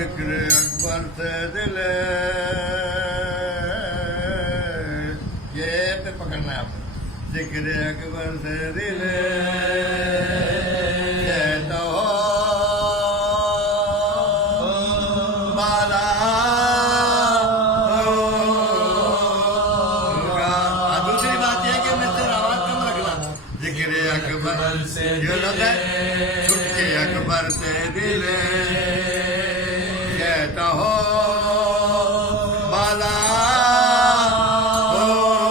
जिक्र अकबर से दिले, ये पे पकड़ना है आपको। जिक्र अकबर से दिले कहता हो बाला होगा। दूसरी बात यह कि मैं तेरा आवाज कम रखना। जिक्र अकबर से दिले, छुट के अकबर से दिले कहता हो बाला होगा।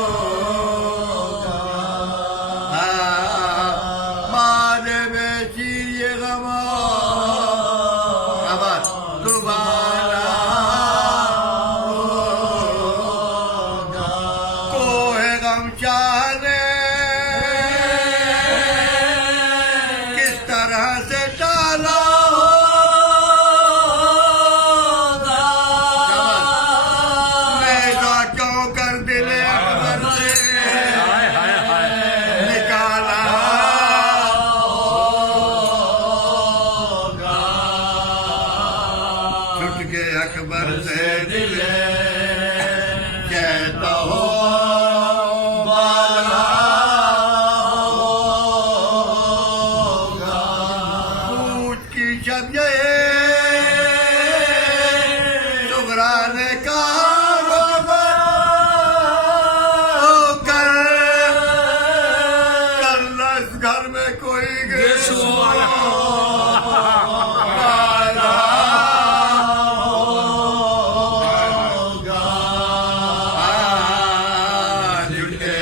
मारे बेची ये गमा आवाज दोबारा होगा। कोहे गम चाहने किस तरह से टाला अकबर से दिले कहता हो बाला होगा। पूछ की शब ये सुगरा ने कहा कर इस घर में कोई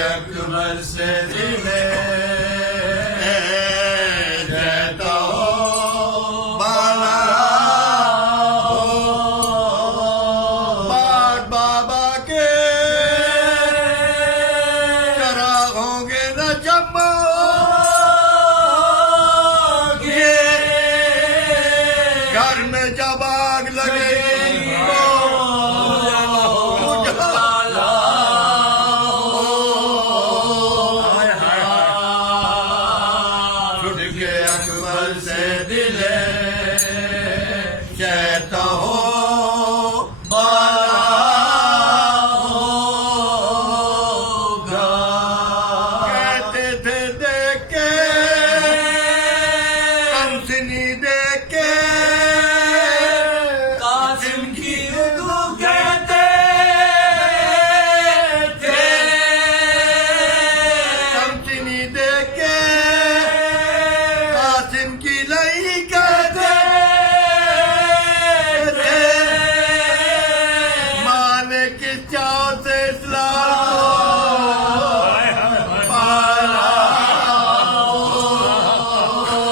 अकबर से दिले कहता हो बाला बाग बाबा के चराग होंगे न चमोगे। घर में जब आग लगेगी अकबर से दिले कहता हो बाला होगा। कहते थे देख के कमसिनी देख के कासिम की उर्दू कहते थे। कमसिनी देख के की लई कहते थे। माने किस चाव से इस्लाम पाला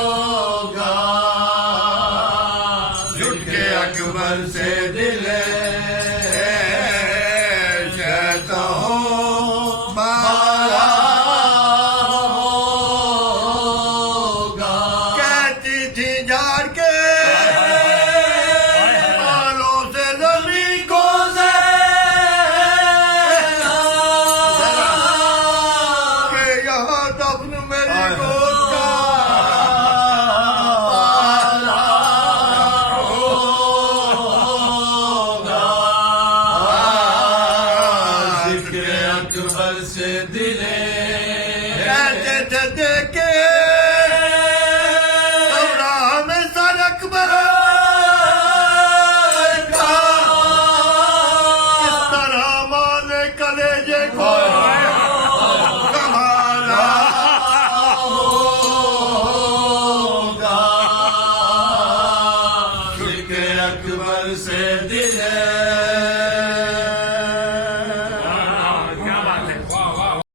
होगा। झुट के अकबर से दिले कहता हो बाला झाड़ के बालों से जमीन को से के यहाँ दफन मेरी गोद का बाला होगा। जिक्र अकबर से दिले कहते थे देखे अकबर से दिले